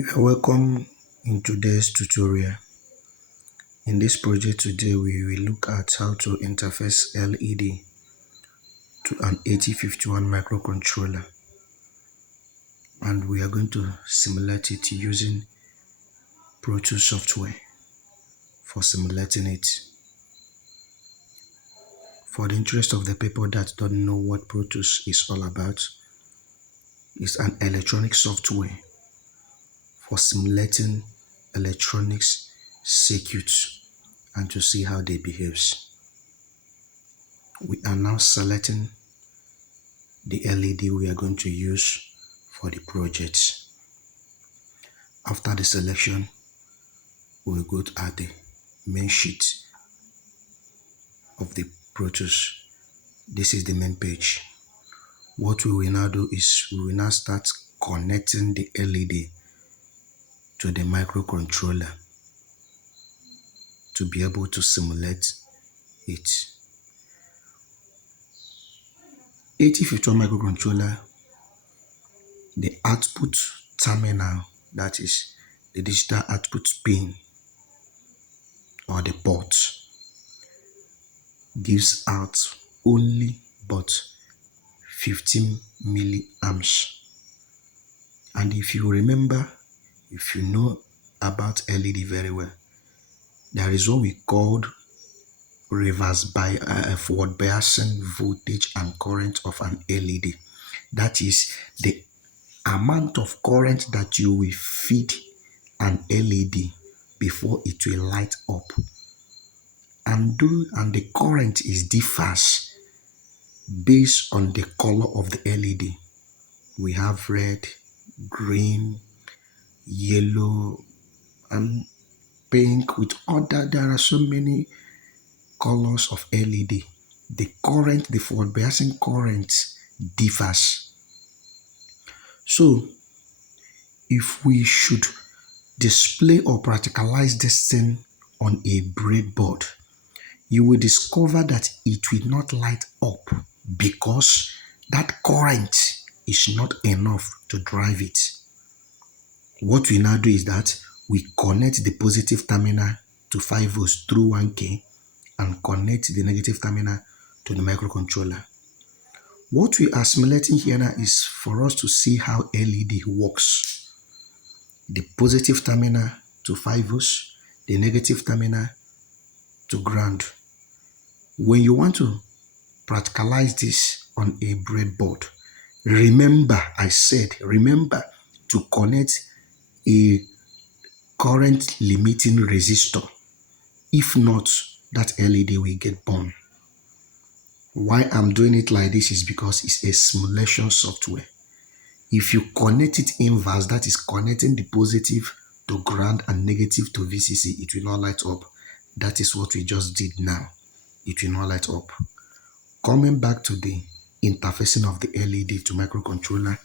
You are welcome in today's tutorial. In this project today, we will look at how to interface LED to an 8051 microcontroller, and we are going to simulate it using protues software for simulating it. For the interest of the people that don't know what protues is all about, it's an electronic software for simulating electronics circuits and to see how they behave. We are now selecting the LED we are going to use for the project. After the selection, we'll go at the main sheet of the protues. This is the main page. What we will now do is we will now start connecting the LED to the microcontroller to be able to simulate it. 8051 microcontroller, the output terminal, that is the digital output pin or the port, gives out only but 15 milliamps. And if you remember, if you know about LED very well, there is what we called forward biasing voltage and current of an LED. That is the amount of current that you will feed an LED before it will light up. And the current differs based on the color of the LED. We have red, green, yellow, and pink with other. There are so many colors of LED. The current, the forward biasing current differs. So if we should display or practicalize this thing on a breadboard, you will discover that it will not light up because that current is not enough to drive it. What we now do is that we connect the positive terminal to 5 volts through 1K and connect the negative terminal to the microcontroller. What we are simulating here now is for us to see how LED works. The positive terminal to 5 volts, the negative terminal to ground. When you want to practicalize this on a breadboard, remember to connect a current limiting resistor. If not, that LED will get burned. Why I'm doing it like this is because it's a simulation software. If you connect it inverse, that is connecting the positive to ground and negative to VCC, it will not light up. That is what we just did now. It will not light up. Coming back to the interfacing of the LED to microcontroller,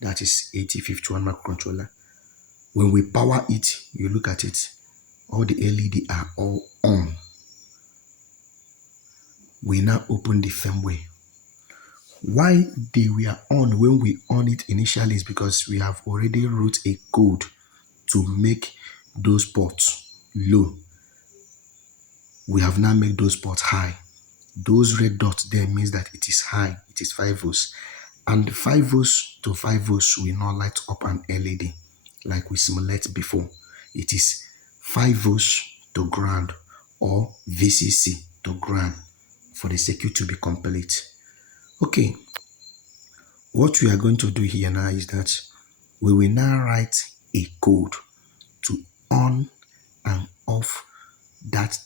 that is 8051 microcontroller. When we power it, you look at it, all the LED are all on. We now open the firmware. Why they were on when we on it initially is because we have already wrote a code to make those ports low. We have now made those ports high. Those red dots there means that it is high, it is 5 volts. And 5 volts to 5 volts will not light up an LED like we simulated before. It is 5 volts to ground or VCC to ground for the circuit to be complete. Okay, what we are going to do here now is that we will now write a code to on and off that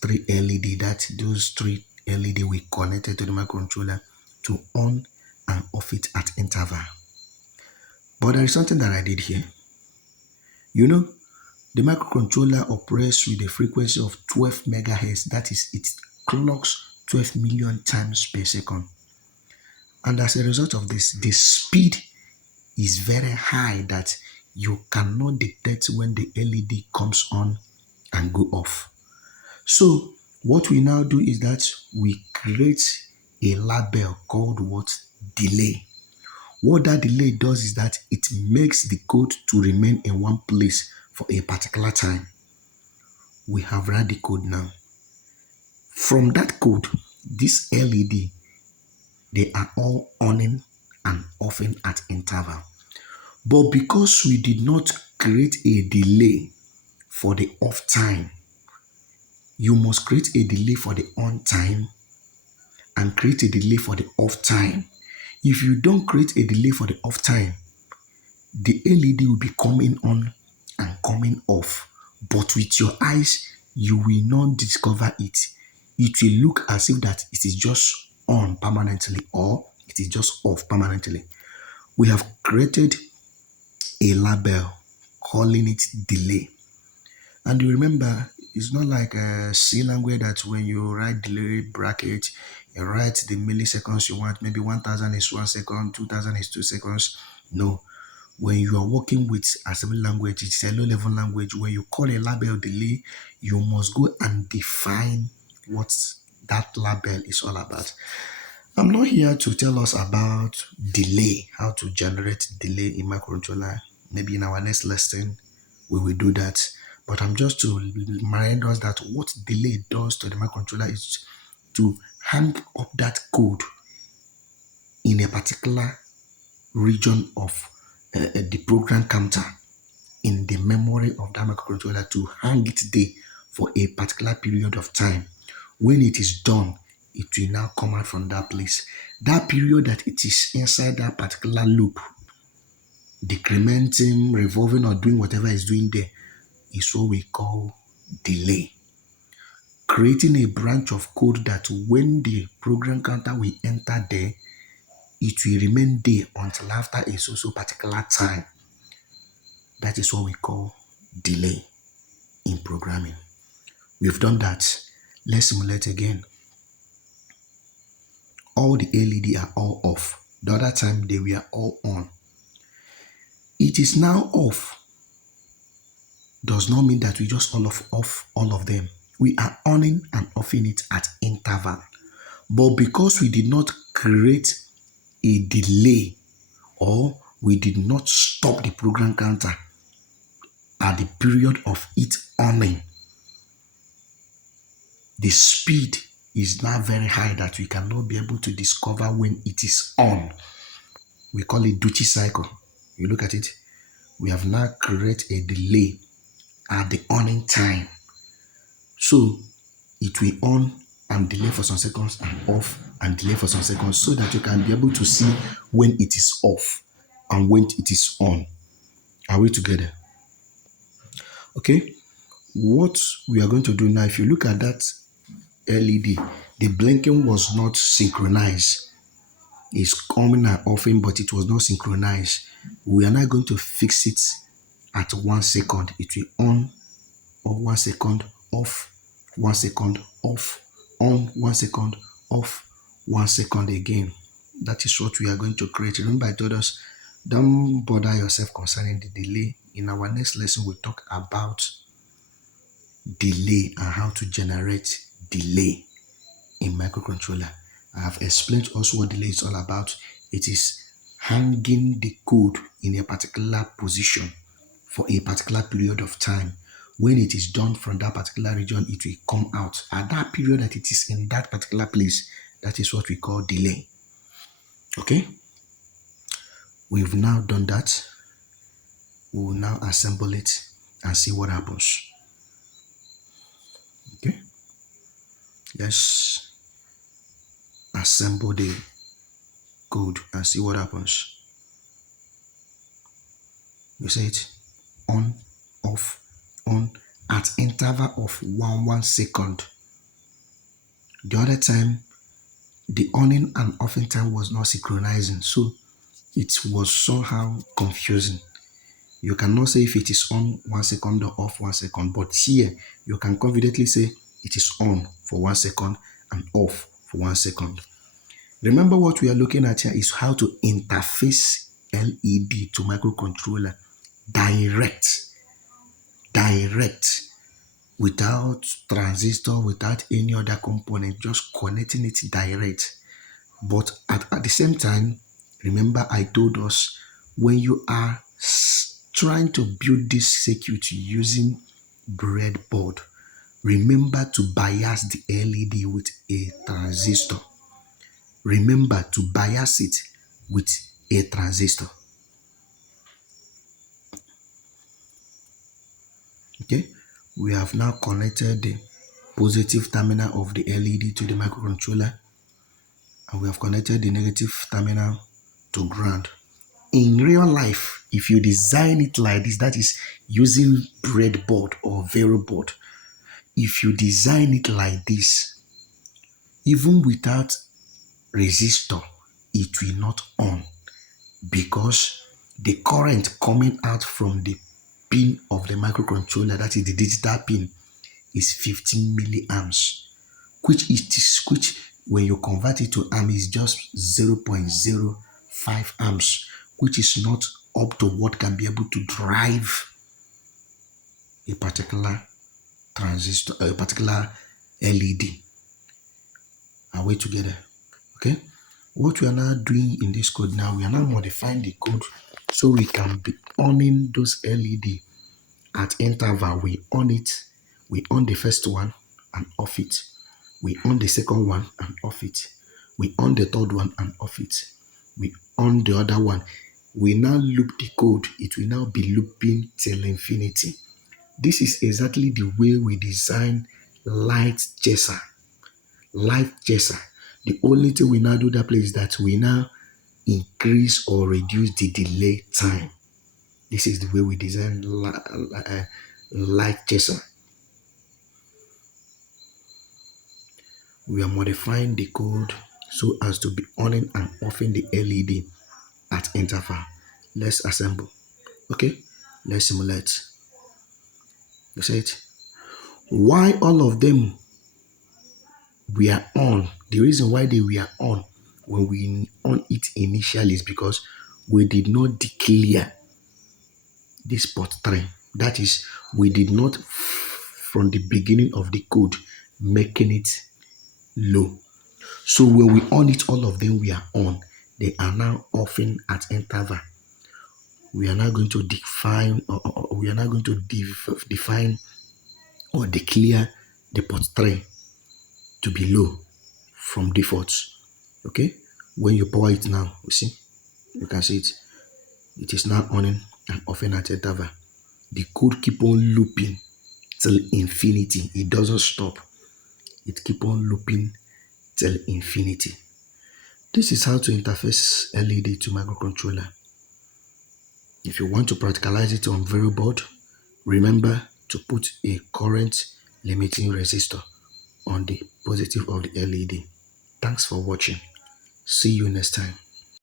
those three LED we connected to the microcontroller, to on and off it at interval. But there is something that I did here. You know, the microcontroller operates with a frequency of 12 megahertz. That is, it clocks 12 million times per second. And as a result of this, the speed is very high that you cannot detect when the LED comes on and go off. So what we now do is that we create a label called what? Delay. What that delay does is that it makes the code to remain in one place for a particular time. We have run the code now. From that code, this LED, they are all on and offing at interval. But because we did not create a delay for the off time, you must create a delay for the on time and create a delay for the off time. If you don't create a delay for the off time, the LED will be coming on and coming off. But with your eyes, you will not discover it. It will look as if that it is just on permanently or it is just off permanently. We have created a label calling it delay. And you remember, it's not like a C language that when you write delay bracket, you write the milliseconds you want, maybe 1000 is 1 second, 2000 is 2 seconds. No. When you are working with assembly language, it's a low-level language. When you call a label delay, you must go and define what that label is all about. I'm not here to tell us about delay, how to generate delay in microcontroller. Maybe in our next lesson, we will do that. But I'm just to remind us that what delay does to the microcontroller is to hang up that code in a particular region of the program counter in the memory of that microcontroller, to hang it there for a particular period of time. When it is done, it will now come out from that place. That period that it is inside that particular loop, decrementing, revolving, or doing whatever it's doing there, is what we call delay. Creating a branch of code that when the program counter will enter there, it will remain there until after a so particular time. That is what we call delay in programming. We've done that. Let's simulate again. All the LED are all off. The other time they were all on. It is now off. Does not mean that we just off all of them. We are on and offing it at interval. But because we did not create a delay, or we did not stop the program counter at the period of it on, the speed is now very high that we cannot be able to discover when it is on. We call it duty cycle. You look at it, we have now created a delay at the on time. So it will on and delay for some seconds and off and delay for some seconds, so that you can be able to see when it is off and when it is on. Are we together? Okay. What we are going to do now, if you look at that LED, the blinking was not synchronized. It's coming and offing, but it was not synchronized. We are now going to fix it at 1 second. It will on or 1 second, off, 1 second, off, on, 1 second, off, 1 second again. That is what we are going to create. Remember, I told us, don't bother yourself concerning the delay. In our next lesson, we'll talk about delay and how to generate delay in microcontroller. I have explained also what delay is all about. It is hanging the code in a particular position for a particular period of time. When it is done from that particular region, it will come out at that period that it is in that particular place. That is what we call delay. Okay, we've now done that. We will now assemble it and see what happens. Okay, let's assemble the code and see what happens. You see it on, off, on at interval of 1 second. The other time, the on and offing time was not synchronizing, so it was somehow confusing. You cannot say if it is on 1 second or off 1 second, but here you can confidently say it is on for 1 second and off for 1 second. Remember, what we are looking at here is how to interface LED to microcontroller direct, without transistor, without any other component, just connecting it direct. But at the same time, Remember, I told us when you are trying to build this circuit using breadboard, remember to bias the LED with a transistor. Remember to bias it with a transistor. Okay, we have now connected the positive terminal of the LED to the microcontroller, and we have connected the negative terminal to ground. In real life, if you design it like this, that is using breadboard or board, if you design it like this, even without resistor, it will not on, because the current coming out from the pin of the microcontroller, that is the digital pin, is 15 milliamps, which when you convert it to amp is just 0.05 amps, which is not up to what can be able to drive a particular transistor, a particular LED. Are we together? Okay. What we are now doing in this code now, we are now modifying the code so we can be owning those LED at interval. We on it, we on the first one and off it. We on the second one and off it. We on the third one and off it. We on the other one. We now loop the code. It will now be looping till infinity. This is exactly the way we design light chaser. Light chaser. The only thing we now do that place is that we now increase or reduce the delay time. This is the way we design light chaser. We are modifying the code so as to be on and offing the LED at interval. Let's assemble. Okay, let's simulate. You see it? Why all of them were on? The reason why they were on when we on it initially is because we did not declare this port 3. That is, we did not from the beginning of the code making it low. So when we on it, all of them we are on. They are now offing at interval. We are now going to define, we are now going to define or declare the port 3 to be low from default. Okay, when you power it now, you see, you can see it. It is now on and offing at interval. The code keep on looping till infinity. It doesn't stop. It keep on looping till infinity. This is how to interface LED to microcontroller. If you want to practicalize it on board, remember to put a current limiting resistor on the positive of the LED. Thanks for watching. See you next time.